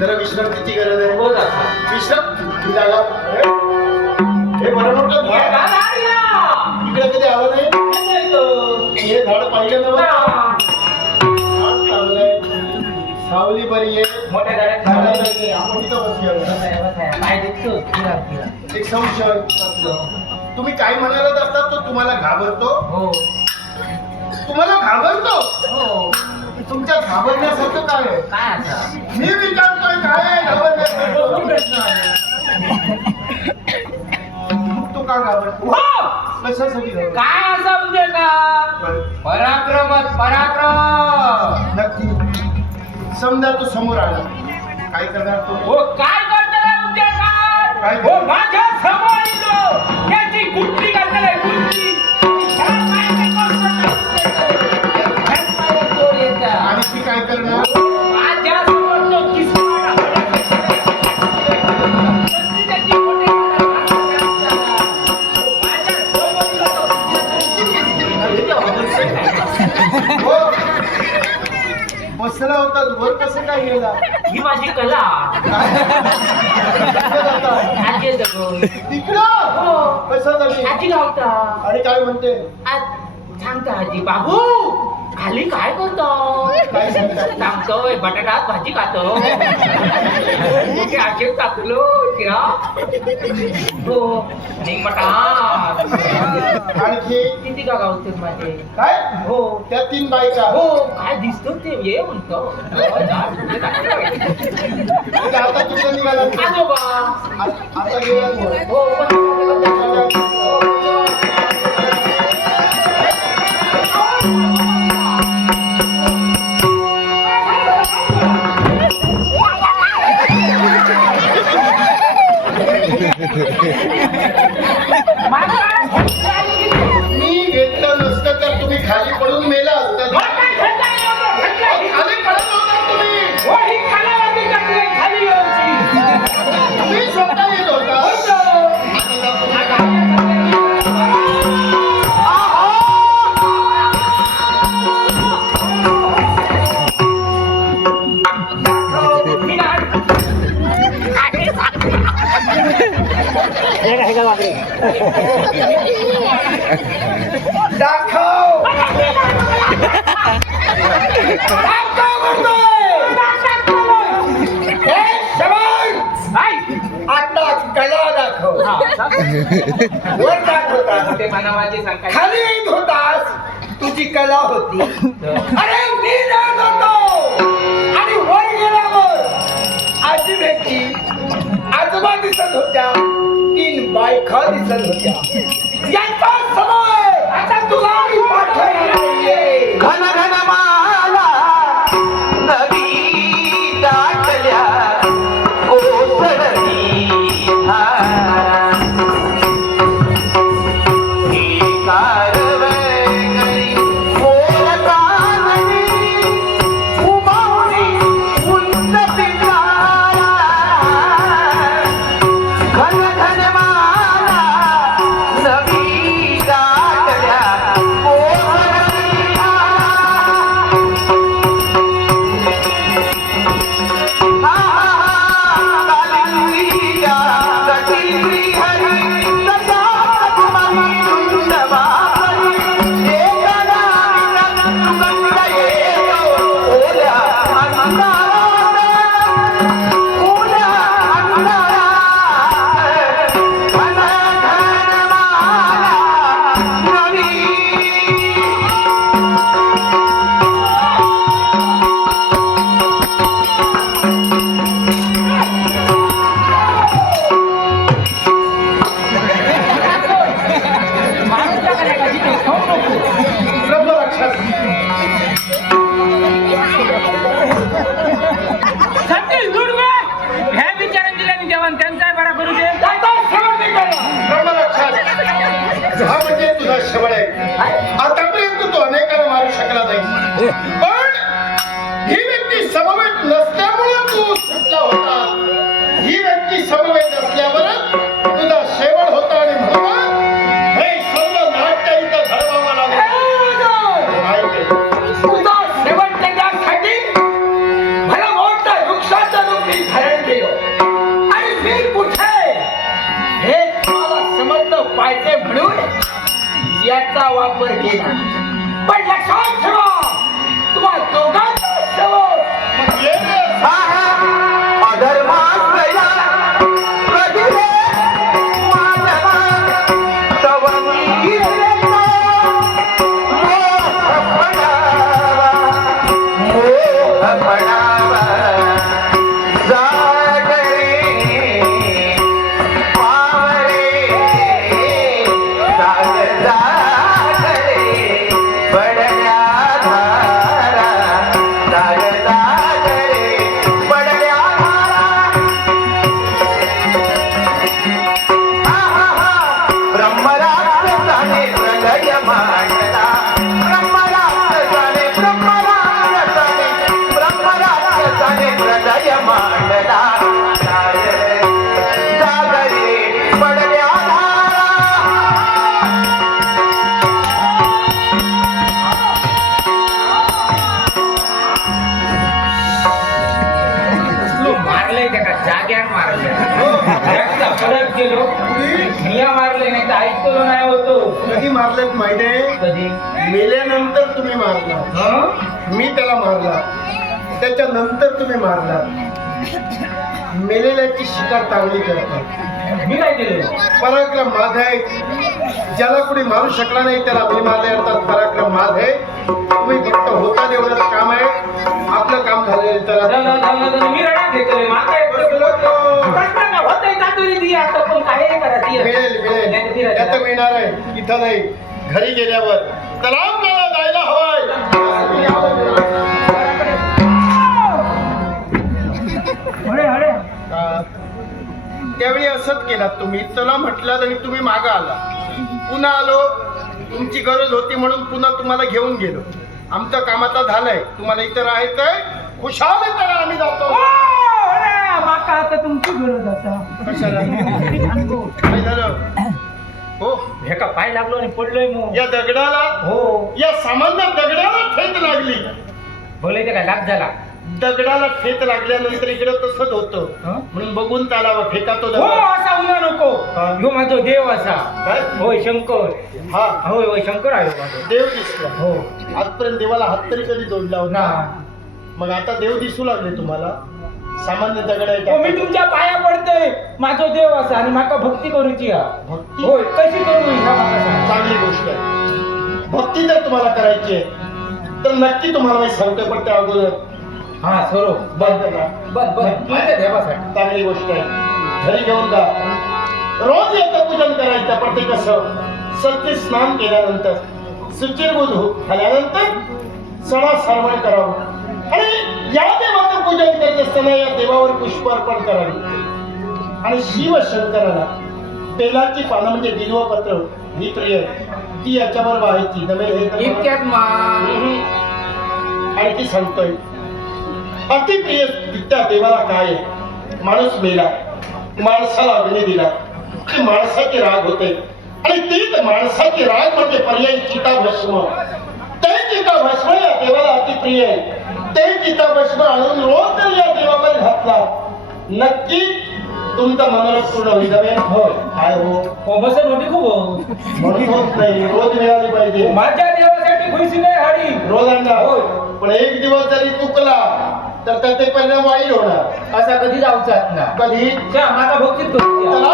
जरा विश्रांतीची गरज आहे. हो दादा. विश्रांती जागा हे बरं मोठं झाड इकडे कधी आलं नाही. हे झाड पाहिलं ना झाड चांगलंय, सावली बरी आहे. मोठ्या झाडात आपण इथं बसूया. काय दिसतो एक संशय, तुम्ही काय म्हणायला जातात तो तुम्हाला घाबरतो. हो तुम्हाला घाबरतो. हो तुमच्या घाबरण्यासारखं काय आहे? काय आता मी विचारतोय काय आहे घाबरण्यासारखं? तो का घाबरतो? कशासाठी घाबरतो? काय असं म्हणजे का पराक्रम पराक्रम. नक्की. समजा तो समोर आला, काय करणार तो? हो काय करताय म्हणजे काय काय हो माझ्या समोर येतो याची गुंडी करताय गुंडी. आणि ती काय करणार? माझ्या समोर तो किस्सा हो. बसला होता वर कसं काय गेला? ही माझी कला आजी जगो तिकडं हो कसं झाली? आजी गावता आणि काय म्हणते? सांगता आजी बाबू खाली काय करतो? काय सांगता? सांगतोय बटाट्यात भाजी खातो. आजी टाकलो किरा हो आणि मटात आणखी किती का गावते माझे काय? हो त्या 3 बायका. हो काय दिसतो ते ये म्हणतो. आता तुझं निघाला. आजोबा आता गेला. हो मी घेतलं नसतं तर तुम्ही खाली पडून मेला असता. खाली पडत होता तुम्ही. तुम्ही स्वतः येत होता. दाखव. आता कला दाखव. वर जात होता ते मला माझे सांगा खाली येत होतास, तुझी कला होती. अरे मी जात होतो आणि वर गेल्यावर आजी भेटली. आजोबा दिसत होत्या, 3 बायका दिसत होत्या. यांचा समय आता तुला पाठवले. घन घन माला नदी दाटल्या ओसरली धारा. ही कारवगरी मोरकाननी उमावणी उंच पिंजरा. घन घन माला नदी दाटल्या ओसरली धारा. कालिंदीच्या गटी हरी तसा तुमरी बापरी. एकाला सुगंध येतो ओल्या अंधारात. ओल्या अंधारात घन घन माला नवी. ब्रह्मराक्षस. ह्या विचारांनी दिल्याने जेवण त्यांचा बरा करू दे. ब्रह्मराक्षस हा म्हणजे तुझा शेवट आहे. आतापर्यंत तो अनेकांना मारू शकला नाही, पण ही व्यक्ती समवेत नसल्यामुळे तू सुटला होता. ही व्यक्ती समवेत असल्यावरच तुझा शेवट होता आणि म्हणून हे सर्व नाट्य इथं घडवावं लागलं. तुझा शेवट त्याच्यासाठी भला मोठा वृक्षाचा रूप याचा वापर केला. पण लक्षात ठेवा, तुम्हा दोघांचा शेवट मग ये रे. अधर्माश्रया प्रदिले मानवा तव मीरेचा मोह पडावा जागरे पावरे जागरे पडल्या धारा जागरे पडल्या ब्रह्मराक्षसाने प्रलय मांडला ब्रह्मराक्षसाने प्रलय मांडला जागरे पडल्या धारा मारलंय त्या का जाग्यात मारलंय. जागचा फरक केलो, मिया मारलंय नाही तर ऐकतो नाही होतो. कधी मारलेत माहितीये? कधी मेल्यानंतर तुम्ही मारला, हं? मी त्याला मारला, त्याच्यानंतर तुम्ही मारला. मेलेल्याची शिकार चांगली करतात. मी काय केलं? पराक्रम माझ आहे. ज्याला कुणी मारू शकला नाही त्याला मी मारले अर्थात पराक्रम माझ आहे. तुम्ही फक्त होता एवढंच काम आहे. आपलं काम झालेलं त्याला मी रडा घेतोय. माता एकटं होतंय चातुरी ती आता पण काय करा ती. मिळेल मिळेल त्यात मिळणार आहे. इथं नाही, घरी गेल्यावर तलाव मला जायला हवाय. त्यावेळी असंच केलात तुम्ही. चला म्हटलात आणि तुम्ही मागं आला. पुन्हा आलो, तुमची गरज होती म्हणून पुन्हा तुम्हाला घेऊन गेलो. आमचं कामाचा झालंय. तुम्हाला इथं राहायचंय, खुशाल तर आम्ही जातो. माका आता तुमची गरज आता. कशाला काय झालं? हो, हे का पाय लागलो आणि पडलोय मग. या दगडाला, हो या सामान्य दगडाला ठेच लागली. बोलायचं काय लाग झाला. दगडाला ठेच लागल्यानंतर इकडे तसंच होतं हं? म्हणून बघून चालावं. फेका तो हो दगड. असा उन्हा नको. ह्यो माझो देव असा. काय? होय शंकर. हा, होय होय शंकर आहे ह्यो माझो. देव दिसला. हो आजपर्यंत देवाला हात तरी कधी जोडला ना. होता? मग आता देव दिसू लागले तुम्हाला? सामान्य दगड आहे हो, मी का? तुमच्या पाया पडतोय. माझो देव असा आणि माका भक्ती करूची हा. भक्ती होय कशी करू ह्या माका सांग. चांगली गोष्ट आहे. भक्ती जर तुम्हाला करायची आहे तर नक्की तुम्हाला मी सांगतो. पण त्या अगोदर हा सरो बंद करा. बस माझ्या देवासाठी. चांगली गोष्ट आहे. घरी घेऊन जा. रोज याचं पूजन करायचं. पण ते कसं? सत्य स्नान केल्यानंतर शुचिर्भूत झाल्यानंतर सणा सारवण करावं आणि या देवाचं पूजन करत असताना या देवावर पुष्प अर्पण करावे आणि शिवशंकराला बेलाची पानं म्हणजे बिल्वपत्र ही प्रिय ती याच्यावर वाहायची. नव्हे हे तर इतक्यात मान. आणि ती सांगतोय अतिप्रिय त्या देवाला काय आहे? माणूस मेला, माणसाला अग्नी दिला की माणसाचे राग होते आणि तीच माणसाची राग म्हणजे पर्यायी चिताभस्म. ते चिताभस्म या देवाला अतिप्रिय आहे. ते चिताभस्म आणून रोज जर या देवावर घातला नक्की तुमचा मनोरथ पूर्ण होईल. होय काय हो? बसन होती खूप हो. म्हणून होत नाही. रोज मिळाली पाहिजे. माझ्या देवासाठी खुशी नाही हाडी. रोज आणला होय. पण एक दिवस जरी चुकला तर त्याचे परिणाम वाईट होणार. असा कधी जाऊचा ना. कधी त्या माता भक्तीत करू. चला